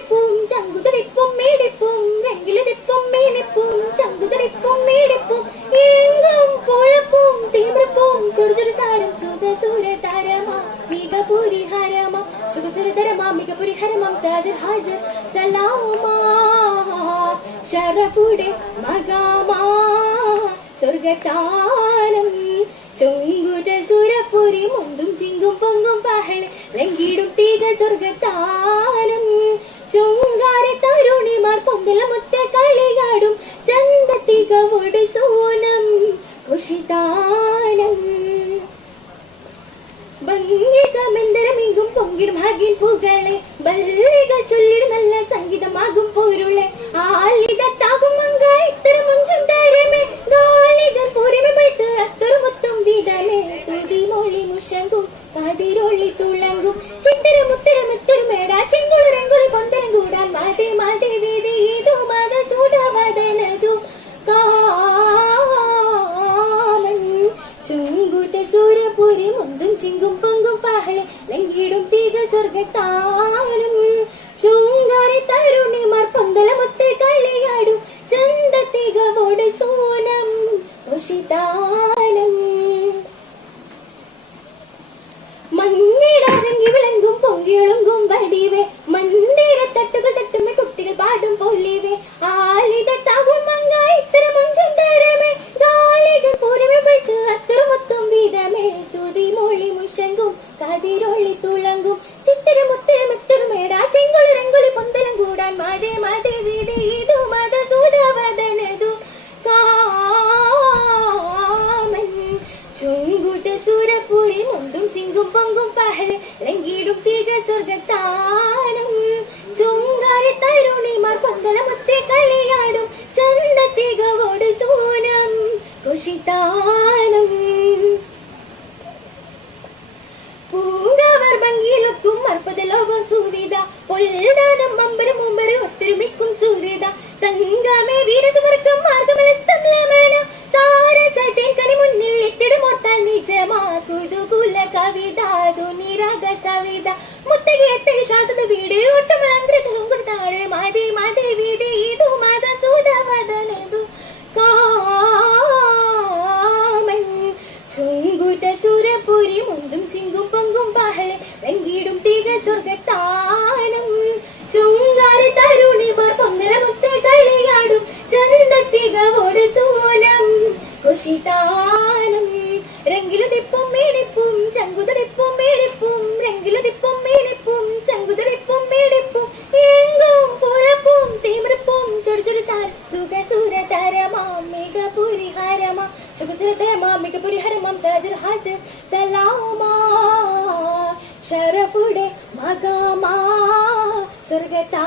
മേടിപ്പും ചങ്കുതടിപ്പും മേടിപ്പും രംഗിലുതിപ്പും മേനിപ്പും ചങ്കുതടിപ്പും മേടിപ്പും എങ്കും കുഴപ്പും തീവ്രപ്പും ചുടുചുടു സാരം സുഖസുര തരമാ മികപുരി ഹരമാ സുഖസുര തരമാ മികപുരി ഹരമാം സാജർ ഹാജർ സലാമാ ഷറഫുടെ മകാമാ സ്വർഗത്താനം ചൊങ്കുറ്റ സുരപുരി മുന്തും ചിങ്കും പൊങ്കും പഹള ലങ്കിടും തീക സ്വർഗത്താനം ചൊങ്കാരി തരുണിമാർ പൊങ്കലമുത്ത കളികാടും ചന്തത്തികവോട് സോനം കുഷിതാനം ഭംഗി സമന്തരമിങ്കും പൊങ്കിടും ഹകിൻ പുകളെ ബല്ലികൾ ചൊല്ലിടും നല്ല സംഗീതമാകും പൊരുളെ ആലിതാകും മങ്ക ഇത്തര മുഞ്ചുണ്ടാരമേ ഗാലികൾ പൂരിമെ പൈത്ത് അത്തൊരു മുത്തും വിധമേ തുതി മൊഴി മുഷങ്കും കതിരൊള്ളി തുളങ്കും ചിത്തര മുത്തര മുത്തര മേട ചെങ്കുളു രംഗുളി പൊന്തരം കൂടാൻ മാതേ മാതേ വീതി ഇതു മത സുധവദനതു കാമൻ ചുങ്കുറ്റ സൂര്യപുരി മുന്തും ചിങ്കും പൊങ്കും പഹളെ ലങ്കിടും തീക സ്വർഗത്താനും ചുങ്കാരി തരുണിമാർ പൊന്തലമുത്തെ കളിയാടും ചന്തത്തികവോട് സോനം കുഷിതാനം മങ്ങിടറങ്ങി വിളങ്ങും പൊങ്കിയൊളുങ്കും വടിവേ മന്ദിര തട്ടുകൾ തട്ടുമേ കുട്ടികൾ പാടും പോലിവേ ആലിതാകും മങ്ക ഇത്തര മുഞ്ചുണ്ടാരമേ ഗാലികൾ പൂരമേ പൈത്ത് അത്തൊരു മുത്തും വീതമേ തുതി മൊഴി മുഷങ്കും കതിരൊള്ളി തുളങ്കും ചിത്തര മുത്തര മുത്തര മേട ചെങ്കുളി രംഗുളി പൊന്തരം കൂടാൻ മാതേ മാതേ വീതി ഇതു മത സുധവദനതു കാമൻ ചുങ്കുറ്റ സുരപുരി മുന്തും ചിങ്കും പൊങ്കും പഹള ലങ്കിടും തീക സ്വർഗത്താനം ചുങ്കാരി തരുണിമാർ പൊന്തലമുത്തെ കളിയാടും ചന്തത്തികവോട് സോനം കുഷിതാനം പൂങ്കാവർ ഭംഗിയിലൊക്കും അർപ്പതലോകം സൂര്യത പൊൽദാനം അമ്പരം മുമ്പരെ ഒത്തൊരുമിക്കും സൂര്യത സംഗമേ വീരസുമർക്കം മാർഗമലസ്തംലമന സാരസതേൻ കനി മുന്നിൽ എത്തിടുമോർത്താൽ നിജമാ കുതുകുല കവിത ധുനിരാഗ സവിത മുത്തകേത്തെ ശ്വാസത വീട് ഒട്ടുമലന്ത്രി ചുങ്കുർത്താഴ് മാതി മാതി വീതി ഇതു മത സുധവദനതു കാമൻ ചുങ്കുറ്റ സുരപുരി മുന്തും ചിങ്കും പൊങ്കും പഹളെ ലങ്കിടും തീക സ്വർഗത്താനം ചുങ്കാരി തരുണിമാർ പൊങ്കലമുത്തെ കളിയാടും ചന്തത്തികവോട് സോനം കുഷിതാനം രംഗിലുതിപ്പും മേടിപ്പും ചങ്കുതടിപ്പും മേടിപ്പും രംഗിലുതിപ്പും മേടിപ്പും ചങ്കുതടിപ്പും മേടിപ്പും എങ്കും കുഴപ്പും തീവ്രപ്പും ചുടുചുടു സാർ സുഖസുര തരമാം മികപുരി ഹരമാ സുഖസുര തരമാം മികപുരി ഹരമാം സാജർ ഹാജർ സലാമാ ഷറഫുടെ മകാമാ സ്വർഗത്താ